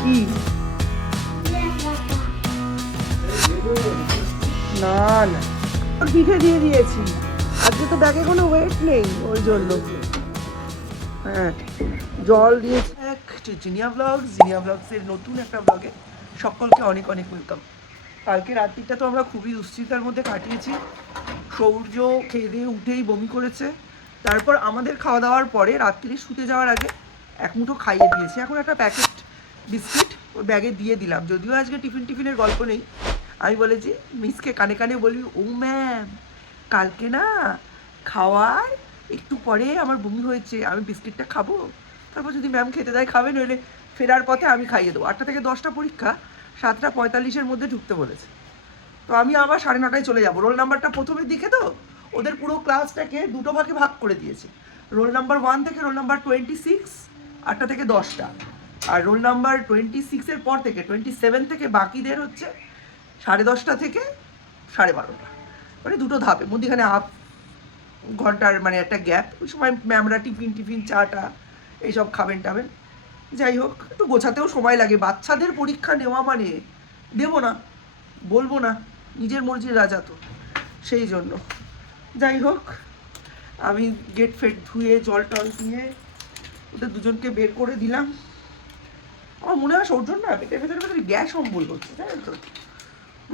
কি না না পিঠে দিয়ে দিয়েছি, আজকে তো ব্যাগে কোনো ওয়েট নেই ওই জন্য। হ্যাঁ জল দিয়েছি। জিনিয়া ব্লগসের নতুন একটা ব্লগে সকলকে অনেক অনেক ওয়েলকাম। কালকে রাত্রিটা তো আমরা খুবই দুশ্চিন্তার মধ্যে কাটিয়েছি। সৌর্য খেয়ে দিয়ে উঠেই বমি করেছে, তারপর আমাদের খাওয়া দাওয়ার পরে রাত্রি শুতে যাওয়ার আগে এক মুঠো খাইয়ে দিয়েছি। এখন একটা প্যাকেট বিস্কিট ওর ব্যাগে দিয়ে দিলাম, যদিও আজকে টিফিনের গল্প নেই। আমি বলেছি মিসকে কানে কানে বলি, ও ম্যাম কালকে না খাওয়ার একটু পরে আমার বমি হয়েছে, আমি বিস্কিটটা খাবো, তারপর যদি ম্যাম খেতে দেয় খাবে, নইলে ফেরার পথে আমি খাইয়ে দেবো। 8টা থেকে 10টা পরীক্ষা, 7:45-এর মধ্যে ঢুকতে বলেছে। তো আমি আবার 9:30টায় চলে যাবো। রোল নাম্বারটা প্রথমের দিকে তো ওদের পুরো ক্লাসটাকে দুটো ভাগে ভাগ করে দিয়েছে। রোল নাম্বার 1 থেকে রোল নাম্বার 26 8টা থেকে 10টা, আর রোল নাম্বার 26-এর পর থেকে 27 থেকে বাকিদের হচ্ছে 10:30 থেকে 12:30, মানে দুটো ধাপে, মধ্যিখানে হাফ ঘন্টার মানে একটা গ্যাপ। ওই সময় ম্যামরা টিফিন চাটা এইসব খাবেন টাবেন। যাই হোক, একটু গোছাতেও সময় লাগে। বাচ্চাদের পরীক্ষা নেওয়া মানে দেবো না, বলবো না, নিজের মর্জির রাজা তো, সেই জন্য। যাই হোক, আমি গেট ফেট ধুয়ে জল টল দিয়ে ওদের দুজনকে বের করে দিলাম। আমার মনে হয় সৌর্য না পেটের ভেতরে গ্যাস অম্বল হচ্ছে, জানেন তো।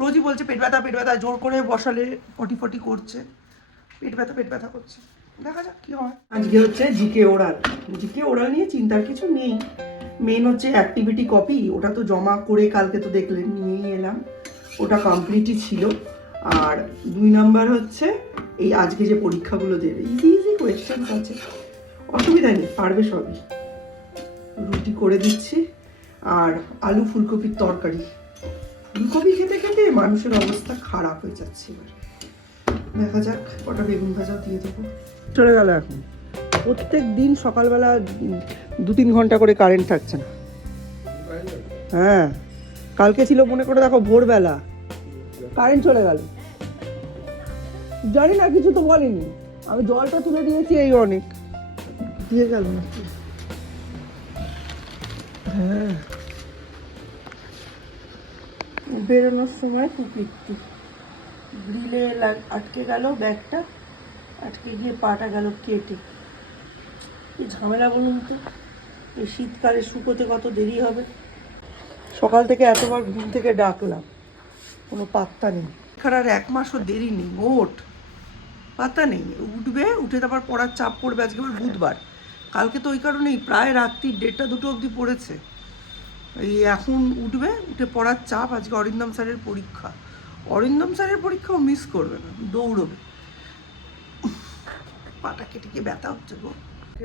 রোজই বলছে পেট ব্যথা, জোর করে বসালে পটি করছে, পেট ব্যথা করছে। দেখা যাক কি হয়। আজকে হচ্ছে জিকে ওরাল নিয়ে চিন্তার কিছু নেই। মেন হচ্ছে অ্যাক্টিভিটি কপি, ওটা তো জমা করে কালকে তো দেখলেন নিয়েই এলাম, ওটা কমপ্লিটই ছিল। আর 2 নাম্বার হচ্ছে এই আজকে যে পরীক্ষাগুলো দেবে, ইজি কোয়েশ্চেন আছে, অসুবিধা নেই, পারবে সবই। রুটি করে দিচ্ছি, আর আলু ফুলকপির তরকারি। ফুলকপি খেতে খেতে মানুষের অবস্থা খারাপ হয়ে যাচ্ছে। এবার দেখা যাক, কটা বেগুন ভাজাও দিয়ে দেবো। চলে গেল এখন। প্রত্যেক দিন সকালবেলা 2-3 ঘন্টা করে কারেন্ট থাকছে না। হ্যাঁ কালকে ছিল মনে করে দেখো ভোরবেলা কারেন্ট চলে গেল, জানি না, কিছু তো বলেনি। আমি জলটা তুলে দিয়েছি, এই অনেক দিয়ে গেল না। হ্যাঁ বেরোনোর সময় খুব একটু গ্রিলে আটকে গেল, ব্যাগটা আটকে গিয়ে পাটা গেল কেটে। কি ঝামেলা বলুন তো, এই শীতকালে শুকোতে কত দেরি হবে। সকাল থেকে এতবার ঘুম থেকে ডাকলাম, কোনো পাত্তা নেই। আর 1 মাসও দেরি নেই, ওঠ, পাত্তা নেই। উঠবে, উঠে তারপর পড়ার চাপ পড়বে। আজকে আবার বুধবার, কালকে তো ওই কারণেই প্রায় রাত্রি 1:30-2 অবধি পড়েছে। এই এখন উঠবে, উঠে পড়ার চাপ। আজকে অরিন্দম স্যারের পরীক্ষাও মিস করবে না, দৌড়বে। পাটা কেটে গিয়ে ব্যথা হচ্ছে গো।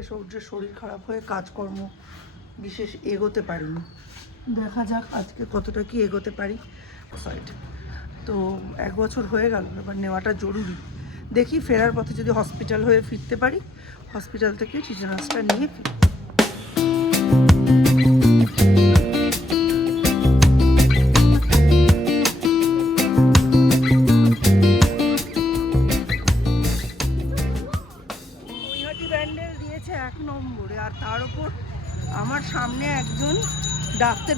সৌর্যের শরীর খারাপ হয়ে কাজকর্ম বিশেষ এগোতে পারিনি। দেখা যাক আজকে কতটা কি এগোতে পারি। সাইড তো 1 বছর হয়ে গেল, এবার নেওয়াটা জরুরি। দেখি ফেরার পথে যদি হসপিটাল হয়ে ফিরতে পারি, হসপিটাল থেকে টিটেনাসটা নিয়ে ফিরি। ব্যান্ডেল দিয়েছে 1 নম্বরে, আর তার উপর আমার সামনে একজন ডাকতে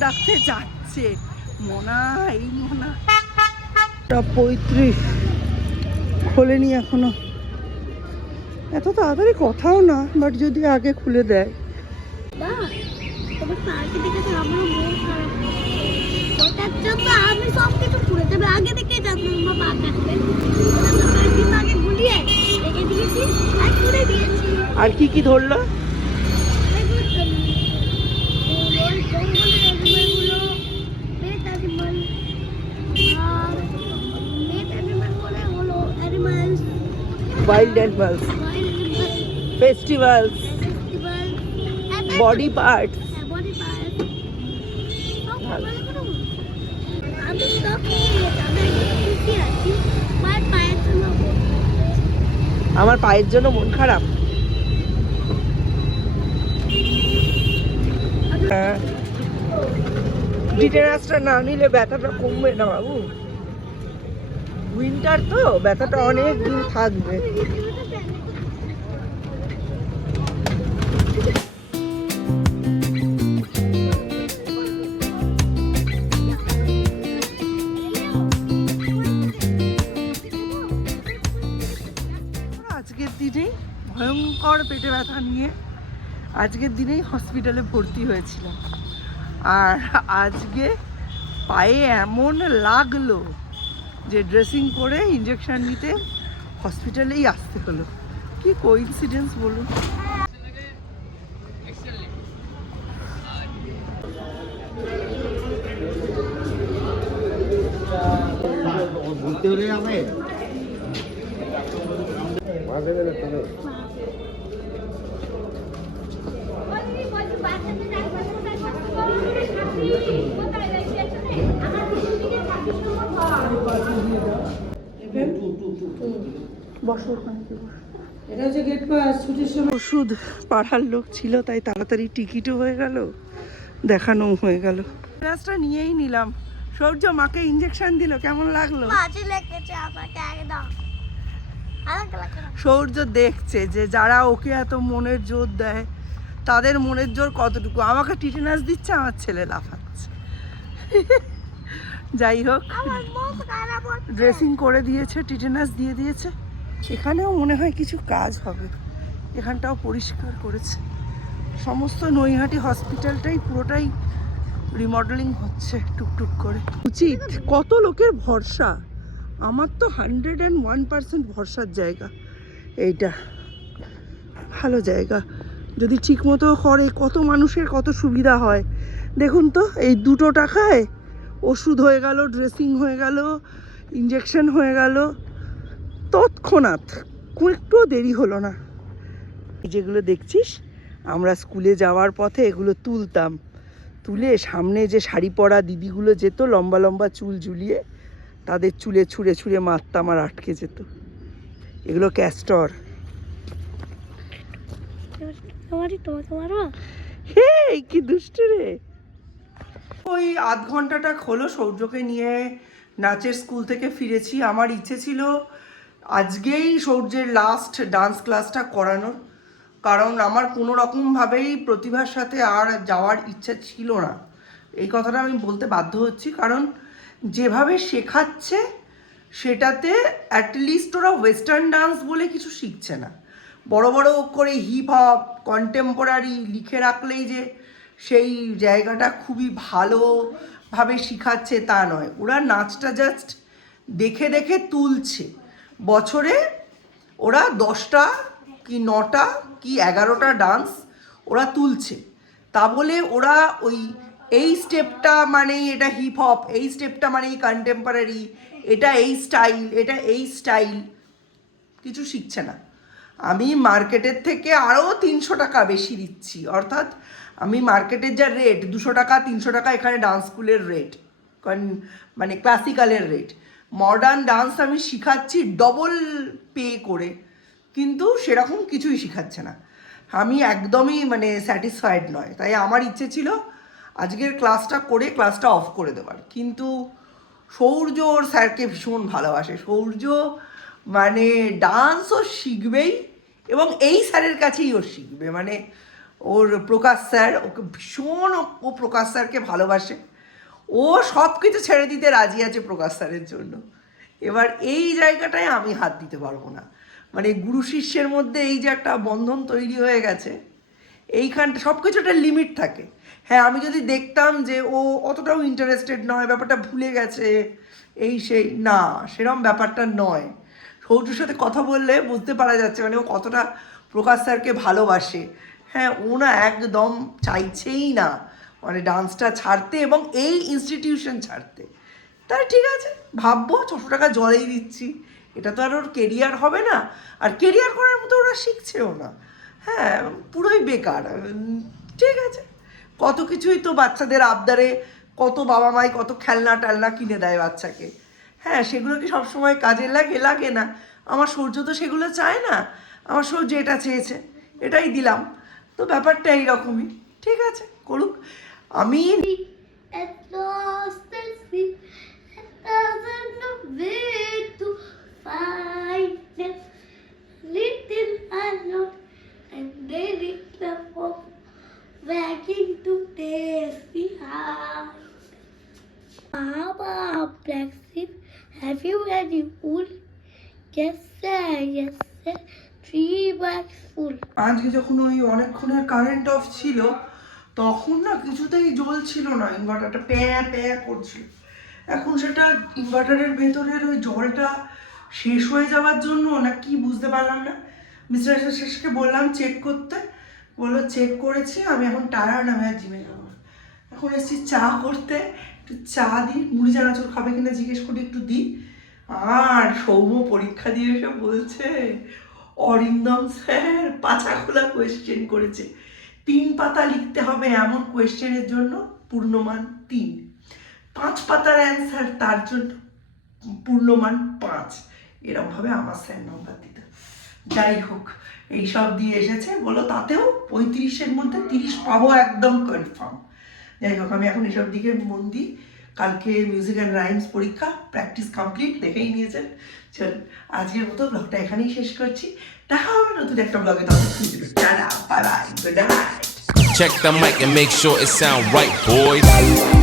যাচ্ছে, মোনা 35 খোলেনি এখনো। এত তাড়াতাড়ি কথাও না, বাট যদি আগে খুলে দেয়। আর কি ধরলো? Wild animals, festivals, body parts. আমার পায়ের জন্য মন খারাপ। টিটেনাসটা না নিলে ব্যথাটা কমবে না বাবু, উইন্টার তো ব্যথাটা অনেক দিন থাকবে। আজকের দিনেই ভয়ঙ্কর পেটে ব্যথা নিয়ে আজকের দিনেই হসপিটালে ভর্তি হয়েছিলাম। আর আজকে পায়ে এমন লাগলো যে ড্রেসিং করে ইঞ্জেকশন নিতে হসপিটালেই আসতে হলো। কি কোইন্সিডেন্স বলুন। ওষুধ পাড়ার লোক ছিল তাই তাড়াতাড়ি টিকিটও হয়ে গেল, দেখানো হয়ে গেল। ক্লাসটা নিয়েই নিলাম। সৌর্য মাকে ইঞ্জেকশন দিল, কেমন লাগলো? সৌর্য দেখছে যে যারা ওকে এত মনের জোর দেয় তাদের মনের জোর কতটুকু। আমাকে টিটেনাস দিচ্ছে, আমার ছেলে লাফাচ্ছে। যাই হোক, ড্রেসিং করে দিয়েছে, টিটেনাস দিয়ে দিয়েছে। এখানেও মনে হয় কিছু কাজ হবে, এখানটাও পরিষ্কার করেছে। সমস্ত নৈহাটি হসপিটালটাই পুরোটাই রিমডেলিং হচ্ছে টুকটুক করে। উচিত কত লোকের ভরসা, আমার তো 101% ভরসার জায়গা এইটা। ভালো জায়গা, যদি ঠিক মতো করে কত মানুষের কত সুবিধা হয়। দেখুন তো, এই 2 টাকায় ওষুধ হয়ে গেল, ড্রেসিং হয়ে গেল, ইঞ্জেকশন হয়ে গেল তৎক্ষণাৎ, একটুও দেরি হলো না। যেগুলো দেখছিস, আমরা স্কুলে যাওয়ার পথে এগুলো তুলতাম, তুলে সামনে যে শাড়ি পরা দিদিগুলো যেত লম্বা লম্বা চুল ঝুলিয়ে, তাদের চুলে ছুঁড়ে ছুঁড়ে মারতাম আর আটকে যেত। এগুলো ক্যাস্টর। হে কি দুষ্টু রে। ওই আধ ঘন্টাটা হলো সৌর্যকে নিয়ে নাচের স্কুল থেকে ফিরেছি। আমার ইচ্ছে ছিল আজকেই সৌর্যের লাস্ট ডান্স ক্লাসটা করানোর, কারণ আমার কোনো রকমভাবেই প্রতিভার সাথে আর যাওয়ার ইচ্ছা ছিল না। এই কথাটা আমি বলতে বাধ্য হচ্ছি, কারণ যেভাবে শেখাচ্ছে সেটাতে অ্যাটলিস্ট ওরা ওয়েস্টার্ন ডান্স বলে কিছু শিখছে না। বড় বড় করে হিপ হপ কন্টেম্পোরারি লিখে রাখলেই যে সেই জায়গাটা খুবই ভালোভাবে শিখাচ্ছে তা নয়। ওরা নাচটা জাস্ট দেখে দেখে তুলছে। বছরে ওরা 10টা কি 9টা কি 11টা ডান্স ওরা তুলছে। তা বলে ওরা ওই এই স্টেপটা মানেই এটা হিপ হপ, এই স্টেপটা মানেই কন্টেম্পোরারি, এটা এই স্টাইল, এটা এই স্টাইল, কিছু শিখছে না। আমি মার্কেটের থেকে আরও 300 টাকা বেশি দিচ্ছি, অর্থাৎ আমি মার্কেটের যা রেট 200 টাকা 300 টাকা এখানে ডান্স স্কুলের রেট, মানে ক্লাসিক্যালের রেট। মডার্ন ডান্স আমি শিখাচ্ছি ডবল পে করে, কিন্তু সেরকম কিছুই শেখাচ্ছে না। আমি একদমই মানে স্যাটিসফাইড নয়। তাই আমার ইচ্ছে ছিল আজকের ক্লাসটা করে ক্লাসটা অফ করে দেওয়ার, কিন্তু সৌর্য ওর স্যারকে ভীষণ ভালোবাসে। সৌর্য মানে ডান্সও শিখবেই এবং এই স্যারের কাছেই ও শিখবে। মানে ওর প্রকাশ স্যার ওকে ভীষণ, ও প্রকাশ স্যারকে ভালোবাসে। ও সব কিছু ছেড়ে দিতে রাজি আছে প্রকাশ স্যারের জন্য। এবার এই জায়গাটায় আমি হাত দিতে পারবো না। মানে গুরু শিষ্যের মধ্যে এই যে একটা বন্ধন তৈরি হয়ে গেছে, এইখানটা সব কিছু একটা লিমিট থাকে। হ্যাঁ, আমি যদি দেখতাম যে ও অতটাও ইন্টারেস্টেড নয়, ব্যাপারটা ভুলে গেছে, এই সেই, না সেরম ব্যাপারটা নয়। সৌর্যর সাথে কথা বললে বুঝতে পারা যাচ্ছে মানে ও কতটা প্রকাশ স্যারকে ভালোবাসে। হ্যাঁ, ও না একদম চাইছেই না মানে ডান্সটা ছাড়তে এবং এই ইনস্টিটিউশন ছাড়তে। তাই ঠিক আছে, ভাববো 600 টাকা জলেই দিচ্ছি, এটা তো আর ওর কেরিয়ার হবে না, আর কেরিয়ার করার মতো ওরা শিখছেও না। হ্যাঁ, পুরোই বেকার। ঠিক আছে, কত কিছুই তো বাচ্চাদের আবদারে কত বাবা মাই কত খেলনা টেলনা কিনে দেয় বাচ্চাকে। হ্যাঁ, সেগুলো কি সবসময় কাজে লাগে? লাগে না। আমার সৌর্য তো সেগুলো চায় না, আমার সৌর্য এটা চেয়েছে, এটাই দিলাম। তো ব্যাপারটা এইরকমই। ঠিক আছে, করুক। আমি wagging to taste the heart. Baba, black sheep, have you any wool? Yes, sir, yes, sir. 3 bags full. আজকে যখন ওই অনেকক্ষণের কারেন্ট অফ ছিল তখন না কিছুতেই জ্বলছিল না, ইনভার্টারটা প্যাঁ প্যাঁ করছিল। এখন সেটা ইনভার্টারের ভেতরের ওই জলটা শেষ হয়ে যাওয়ার জন্য না কি বুঝতে পারলাম না। মিস্টার শেষকে বললাম চেক করতে, বললো চেক করেছি, আমি এখন টায়ার্ড, আমি আর জিমে যাবো না। এখন এসেছি চা করতে, একটু চা দিই, মুড়ি চানাচুর খাবে কিনা জিজ্ঞেস করি, একটু দিই। আর সৌম্য পরীক্ষা দিয়ে এসে বলছে অরিন্দম স্যার পাছা খোলা কোয়েশ্চেন করেছে, 3 পাতা লিখতে হবে এমন কোয়েশ্চেনের জন্য পূর্ণমান 3, 5 পাতার অ্যান্সার তার জন্য পূর্ণমান 5। এরকমভাবে আমার স্যার নম্বর দিত। যাই হোক, এইসব দিয়ে এসেছে, বলো তাতেও 35-এর মধ্যে 30 পাবো একদম কনফার্ম। যাই হোক, আমি এখন এসব দিকে মন দিই। কালকে মিউজিক অ্যান্ড রাইমস পরীক্ষা, প্র্যাকটিস কমপ্লিট, দেখেই নিয়েছেন। চল, আজকের মতো ব্লগটা এখানেই শেষ করছি। দেখা হবে নতুন একটা ব্লগে, tata, bye bye, good night. Check the mic and make sure it sound right, boys.